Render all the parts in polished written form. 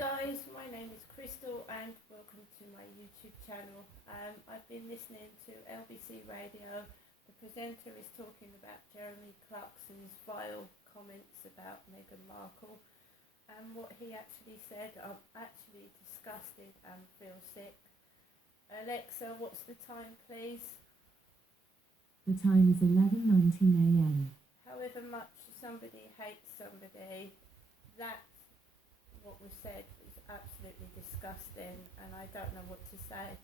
guys, my name is Crystal and welcome to my YouTube channel. I've been listening to LBC Radio. The presenter is talking about Jeremy Clarkson's vile comments about Meghan Markle and what he actually said. I'm actually disgusted and feel sick. Alexa, what's the time please? The time is 11:19 a.m. However much somebody hates somebody, that what was said was absolutely disgusting, and I don't know what to say.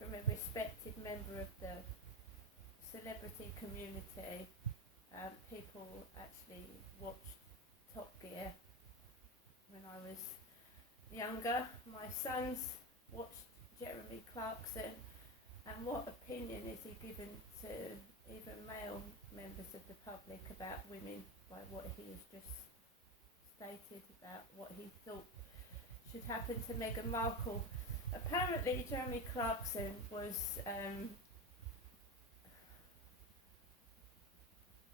From a respected member of the celebrity community, people actually watched Top Gear when I was younger. My sons watched Jeremy Clarkson, and what opinion is he given to even male members of the public about women by what he has just stated about what he thought should happen to Meghan Markle. Apparently Jeremy Clarkson was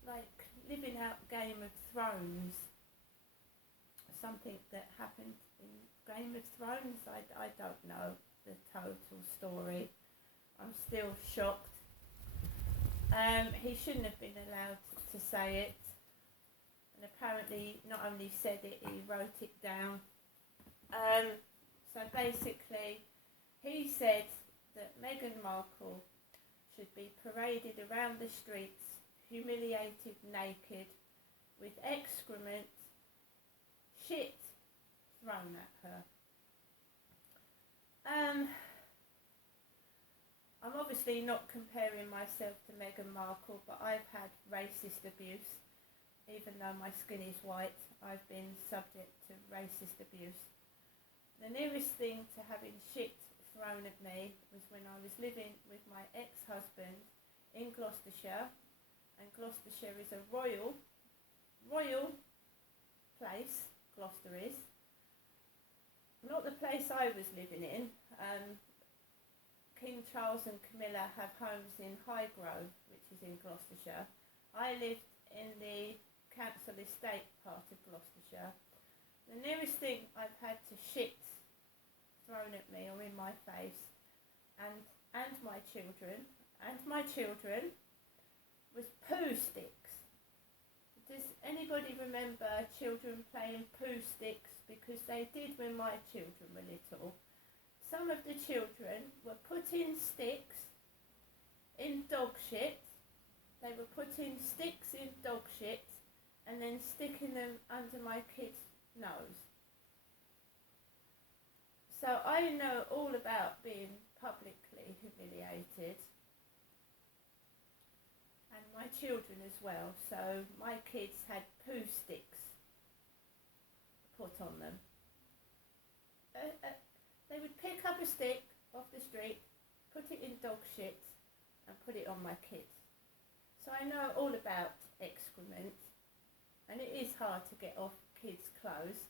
like living out Game of Thrones, something that happened in Game of Thrones. I don't know the total story. I'm still shocked. He shouldn't have been allowed to say it. And apparently not only said it, he wrote it down. So basically he said that Meghan Markle should be paraded around the streets, humiliated naked, with excrement, shit thrown at her. I'm obviously not comparing myself to Meghan Markle, but I've had racist abuse. Even though my skin is white, I've been subject to racist abuse. The nearest thing to having shit thrown at me was when I was living with my ex-husband in Gloucestershire, and Gloucestershire is a royal place. Gloucester is not the place I was living in. King Charles and Camilla have homes in Highgrove, which is in Gloucestershire. I lived in the council estate part of Gloucestershire. The nearest thing I've had to shit thrown at me or in my face and my children was poo sticks. Does anybody remember children playing poo sticks? Because they did when my children were little. Some of the children were putting sticks in dog shit. They were putting sticks in dog shit and then sticking them under my kid's nose. So I know all about being publicly humiliated, and my children as well. So my kids had poo sticks put on them. They would pick up a stick off the street, put it in dog shit and put it on my kids. So I know all about excrement, and it is hard to get off kids' clothes,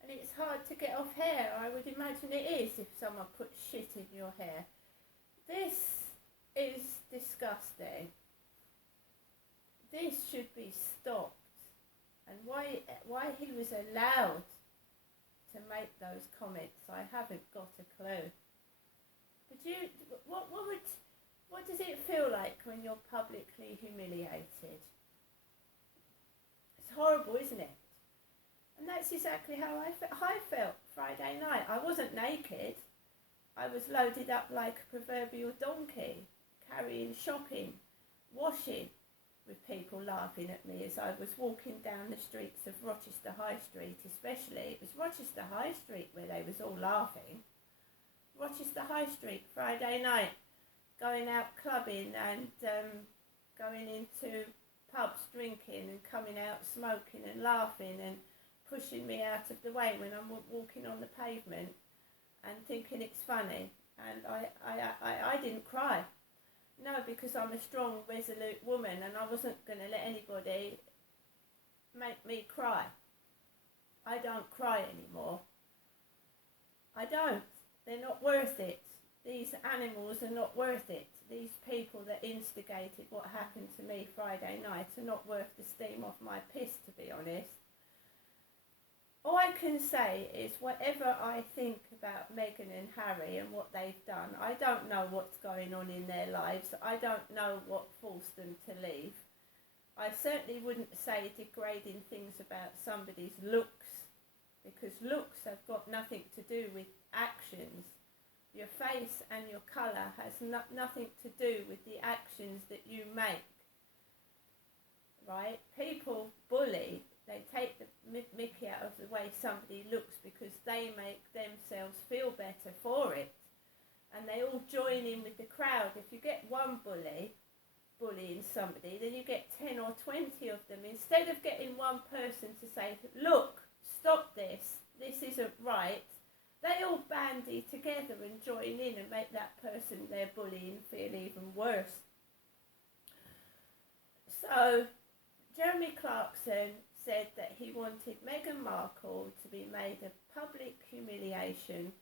and it's hard to get off hair. I would imagine it is if someone puts shit in your hair. This is disgusting. This should be stopped. And why he was allowed to make those comments, I haven't got a clue. But what does it feel like when you're publicly humiliated? It's horrible, isn't it? And that's exactly how I felt Friday night. I wasn't naked. I was loaded up like a proverbial donkey, carrying shopping, washing, with people laughing at me as I was walking down the streets of Rochester High Street. Especially, it was Rochester High Street where they was all laughing. Rochester High Street, Friday night, going out clubbing and going into pubs drinking and coming out smoking and laughing and pushing me out of the way when I'm walking on the pavement and thinking it's funny. And I didn't cry. No, because I'm a strong, resolute woman, and I wasn't going to let anybody make me cry. I don't cry anymore. I don't. They're not worth it. These animals are not worth it. These people that instigated what happened to me Friday night are not worth the steam off my piss, to be honest. all I can say is whatever I think about Meghan and Harry and what they've done, I don't know what's going on in their lives. I don't know what forced them to leave. I certainly wouldn't say degrading things about somebody's looks, because looks have got nothing to do with actions. Your face and your colour has nothing to do with the actions that you make, right? People bully, they take the mickey out of the way somebody looks because they make themselves feel better for it. And they all join in with the crowd. If you get one bullying somebody, then you get 10 or 20 of them. Instead of getting one person to say, look, stop this isn't right, they all bandy together and join in and make that person they're bullying feel even worse. So Jeremy Clarkson said that he wanted Meghan Markle to be made a public humiliation,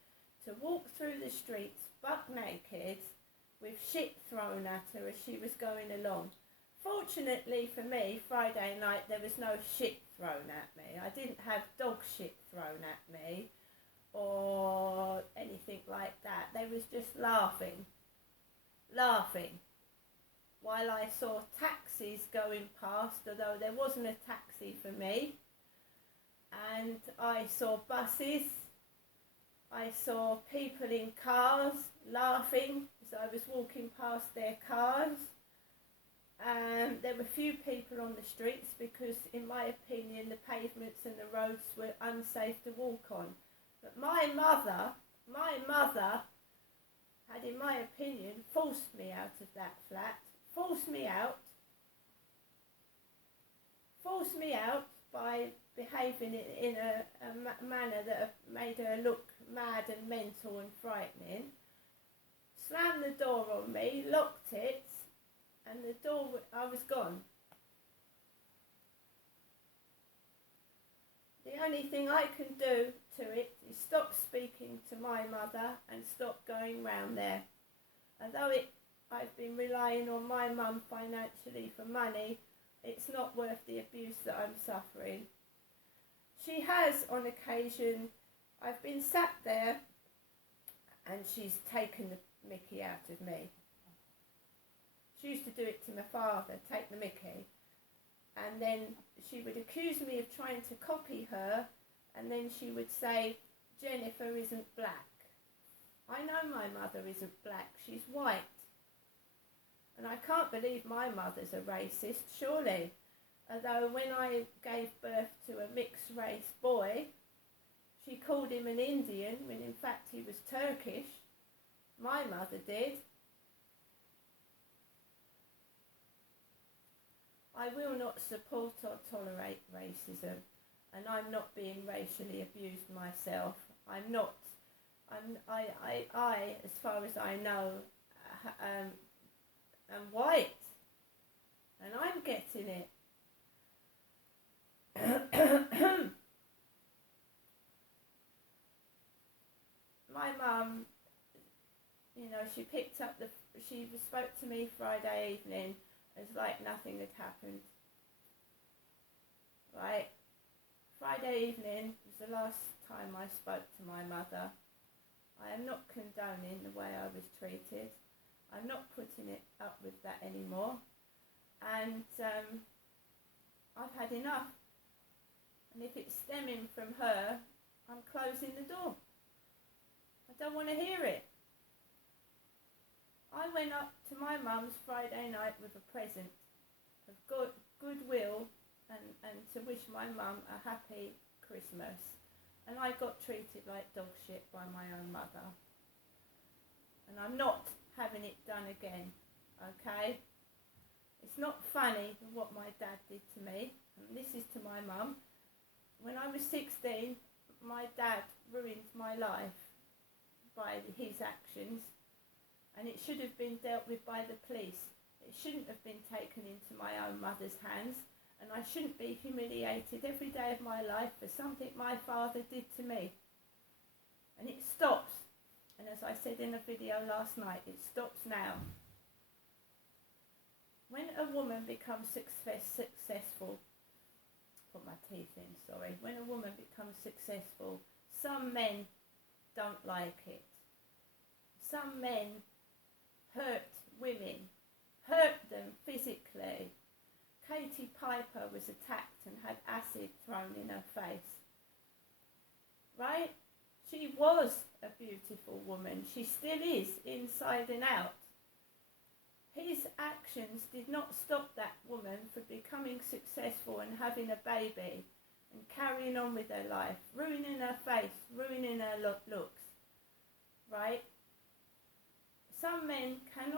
to walk through the streets buck naked with shit thrown at her as she was going along. Fortunately for me, Friday night there was no shit thrown at me. I didn't have dog shit thrown at me or anything like that. They was just laughing while I saw taxis going past, although there wasn't a taxi for me, and I saw buses, I saw people in cars laughing as I was walking past their cars. There were few people on the streets because, in my opinion, the pavements and the roads were unsafe to walk on. But my mother had, in my opinion, forced me out of that flat, forced me out by behaving in a manner that made her look mad and mental and frightening, slammed the door on me, locked it, and the door, I was gone. The only thing I can do to it is stop speaking to my mother and stop going round there. Although I've been relying on my mum financially for money, it's not worth the abuse that I'm suffering. She has, on occasion, I've been sat there and she's taken the mickey out of me. She used to do it to my father, take the mickey, and then she would accuse me of trying to copy her, and then she would say, Jennifer isn't black. I know my mother isn't black, she's white. And I can't believe my mother's a racist, surely. Although when I gave birth to a mixed race boy, she called him an Indian when in fact he was Turkish. My mother did. I will not support or tolerate racism, and I'm not being racially abused myself. I'm not. I, as far as I know, am white, and I'm getting it. My mum, she picked up she spoke to me Friday evening as like nothing had happened. Right? Friday evening was the last time I spoke to my mother. I am not condoning the way I was treated. I'm not putting it up with that anymore. And I've had enough. And if it's stemming from her, I'm closing the door. I don't want to hear it. I went up to my mum's Friday night with a present of goodwill and to wish my mum a happy Christmas. And I got treated like dog shit by my own mother. And I'm not having it done again, okay? It's not funny what my dad did to me. And this is to my mum. When I was 16, my dad ruined my life by his actions. And it should have been dealt with by the police. It shouldn't have been taken into my own mother's hands, and I shouldn't be humiliated every day of my life for something my father did to me. And it stops. And as I said in a video last night, it stops now. When a woman becomes successful, put my teeth in, sorry. When a woman and become successful. Some men don't like it. Some men hurt women, hurt them physically. Katie Piper was attacked and had acid thrown in her face. Right? She was a beautiful woman. She still is, inside and out. His actions did not stop that woman from becoming successful and having a baby and carrying on with her life, ruining her face, ruining her looks. Right? Some men cannot